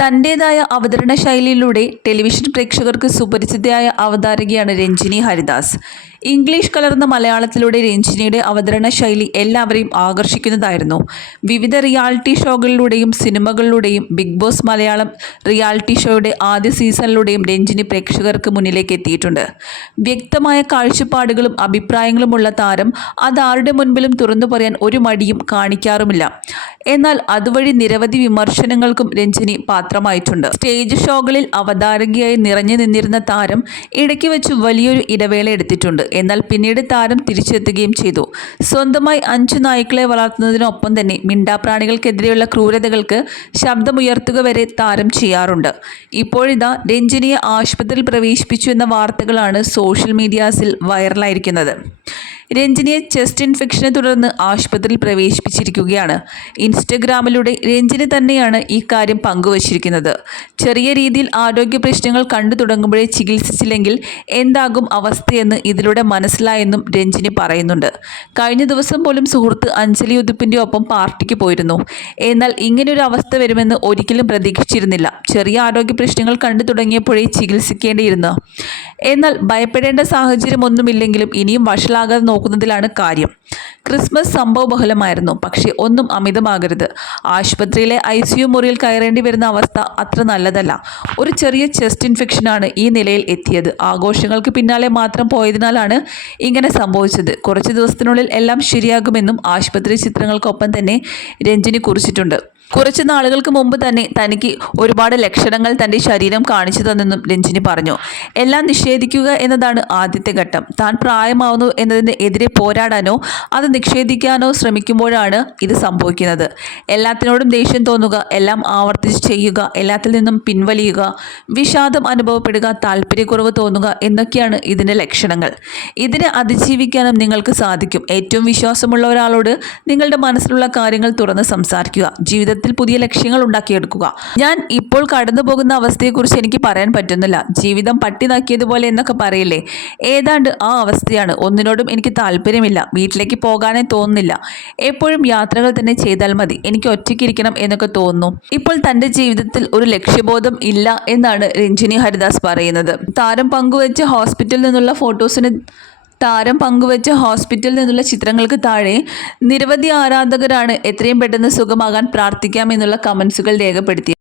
തന്റേതായ അവതരണ ശൈലിയിലൂടെ ടെലിവിഷൻ പ്രേക്ഷകർക്ക് സുപരിചിതയായ അവതാരകയാണ് രഞ്ജിനി ഹരിദാസ്. ഇംഗ്ലീഷ് കലർന്ന മലയാളത്തിലൂടെ രഞ്ജിനിയുടെ അവതരണ ശൈലി എല്ലാവരെയും ആകർഷിക്കുന്നതായിരുന്നു. വിവിധ റിയാലിറ്റി ഷോകളിലൂടെയും സിനിമകളിലൂടെയും ബിഗ് ബോസ് മലയാളം റിയാലിറ്റി ഷോയുടെ ആദ്യ സീസണിലൂടെയും രഞ്ജിനി പ്രേക്ഷകർക്ക് മുന്നിലേക്ക് എത്തിയിട്ടുണ്ട്. വ്യക്തമായ കാഴ്ചപ്പാടുകളും അഭിപ്രായങ്ങളുമുള്ള താരം അതാരുടെ മുൻപിലും തുറന്നു പറയാൻ ഒരു മടിയും കാണിക്കാറുമില്ല. എന്നാൽ അതുവഴി നിരവധി വിമർശനങ്ങൾക്കും രഞ്ജിനി പാത്രമായിട്ടുണ്ട് സ്റ്റേജ് ഷോകളിൽ അവതാരകയായി നിറഞ്ഞു നിന്നിരുന്ന താരം ഇടയ്ക്ക് വെച്ച് വലിയൊരു ഇടവേള എടുത്തിട്ടുണ്ട്. എന്നാൽ പിന്നീട് താരം തിരിച്ചെത്തുകയും ചെയ്തു. സ്വന്തമായി അഞ്ചു നായ്ക്കളെ വളർത്തുന്നതിനൊപ്പം തന്നെ മിണ്ടാപ്രാണികൾക്കെതിരെയുള്ള ക്രൂരതകൾക്ക് ശബ്ദമുയർത്തുക വരെ താരം ചെയ്യാറുണ്ട്. ഇപ്പോഴിതാ രഞ്ജിനിയെ ആശുപത്രിയിൽ പ്രവേശിപ്പിച്ചു എന്ന വാർത്തകളാണ് സോഷ്യൽ മീഡിയാസിൽ വൈറലായിരിക്കുന്നത്. രഞ്ജിനിയെ ചെസ്റ്റ് ഇൻഫെക്ഷനെ തുടർന്ന് ആശുപത്രിയിൽ പ്രവേശിപ്പിച്ചിരിക്കുകയാണ്. ഇൻസ്റ്റഗ്രാമിലൂടെ രഞ്ജിനി തന്നെയാണ് ഈ കാര്യം പങ്കുവച്ചിരിക്കുന്നത്. ചെറിയ രീതിയിൽ ആരോഗ്യ പ്രശ്നങ്ങൾ കണ്ടു തുടങ്ങുമ്പോഴേ ചികിത്സിച്ചില്ലെങ്കിൽ എന്താകും അവസ്ഥയെന്ന് ഇതിലൂടെ മനസ്സിലായെന്നും രഞ്ജിനി പറയുന്നുണ്ട്. കഴിഞ്ഞ ദിവസം പോലും സുഹൃത്ത് അഞ്ജലി ഉതുപ്പിന്റെ ഒപ്പം പാർട്ടിക്ക് പോയിരുന്നു. എന്നാൽ ഇങ്ങനൊരു അവസ്ഥ വരുമെന്ന് ഒരിക്കലും പ്രതീക്ഷിച്ചിരുന്നില്ല. ചെറിയ ആരോഗ്യ പ്രശ്നങ്ങൾ കണ്ടു തുടങ്ങിയപ്പോഴേ ചികിത്സിക്കേണ്ടിയിരുന്നു. എന്നാൽ ഭയപ്പെടേണ്ട സാഹചര്യമൊന്നുമില്ലെങ്കിലും ഇനിയും വഷളാകാതെ നോക്കുന്നതിലാണ് കാര്യം. ക്രിസ്മസ് സംഭവബഹുലമായിരുന്നു. പക്ഷേ ഒന്നും അമിതമാകരുത്. ആശുപത്രിയിലെ ഐ സി യു മുറിയിൽ കയറേണ്ടി വരുന്ന അവസ്ഥ അത്ര നല്ലതല്ല. ഒരു ചെറിയ ചെസ്റ്റ് ഇൻഫെക്ഷനാണ് ഈ നിലയിൽ എത്തിയത്. ആഘോഷങ്ങൾക്ക് പിന്നാലെ മാത്രം പോയതിനാലാണ് ഇങ്ങനെ സംഭവിച്ചത്. കുറച്ച് ദിവസത്തിനുള്ളിൽ എല്ലാം ശരിയാകുമെന്നും ആശുപത്രി ചിത്രങ്ങൾക്കൊപ്പം തന്നെ രഞ്ജിനി കുറിച്ചിട്ടുണ്ട്. കുറച്ച് നാളുകൾക്ക് മുമ്പ് തന്നെ തനിക്ക് ഒരുപാട് ലക്ഷണങ്ങൾ തന്റെ ശരീരം കാണിച്ചു തന്നെന്നും രഞ്ജിനി പറഞ്ഞു. എല്ലാം നിഷേധിക്കുക എന്നതാണ് ആദ്യത്തെ ഘട്ടം. താൻ പ്രായമാവുന്നു എന്നതിന് എതിരെ പോരാടാനോ അത് നിഷേധിക്കാനോ ശ്രമിക്കുമ്പോഴാണ് ഇത് സംഭവിക്കുന്നത്. എല്ലാത്തിനോടും ദേഷ്യം തോന്നുക എല്ലാം ആവർത്തിച്ച് ചെയ്യുക എല്ലാത്തിൽ നിന്നും പിൻവലിയുക വിഷാദം അനുഭവപ്പെടുക താല്പര്യക്കുറവ് തോന്നുക എന്നൊക്കെയാണ് ഇതിന്റെ ലക്ഷണങ്ങൾ. ഇതിനെ അതിജീവിക്കാനും നിങ്ങൾക്ക് സാധിക്കും. ഏറ്റവും വിശ്വാസമുള്ള ഒരാളോട് നിങ്ങളുടെ മനസ്സിലുള്ള കാര്യങ്ങൾ തുറന്ന് സംസാരിക്കുക. ജീവിതത്തിൽ പുതിയ ലക്ഷ്യങ്ങൾ ഉണ്ടാക്കിയെടുക്കുക. ഞാൻ ഇപ്പോൾ കടന്നു പോകുന്ന അവസ്ഥയെക്കുറിച്ച് എനിക്ക് പറയാൻ പറ്റുന്നില്ല. ജീവിതം പട്ടി നക്കിയതുപോലെ എന്നൊക്കെ പറയില്ലേ? ഏതാണ്ട് ആ അവസ്ഥയാണ്. ഒന്നിനോടും എനിക്ക് താല്പര്യമില്ല. വീട്ടിലേക്ക് പോകാനേ തോന്നുന്നില്ല. എപ്പോഴും യാത്രകൾ തന്നെ ചെയ്താൽ മതി. എനിക്ക് ഒറ്റയ്ക്കിരിക്കണം എന്നൊക്കെ തോന്നുന്നു. ഇപ്പോൾ തന്റെ ജീവിതത്തിൽ ഒരു ലക്ഷ്യബോധം ഇല്ല എന്നാണ് രഞ്ജിനി ഹരിദാസ് പറയുന്നത്. താരം പങ്കുവച്ച ഹോസ്പിറ്റലിൽ നിന്നുള്ള ഫോട്ടോസിന് താരം പങ്കുവച്ച ഹോസ്പിറ്റലിൽ നിന്നുള്ള ചിത്രങ്ങൾക്ക് താഴെ നിരവധി ആരാധകരാണ് എത്രയും പെട്ടെന്ന് സുഖമാകാൻ പ്രാർത്ഥിക്കാം എന്നുള്ള കമൻസുകൾ രേഖപ്പെടുത്തി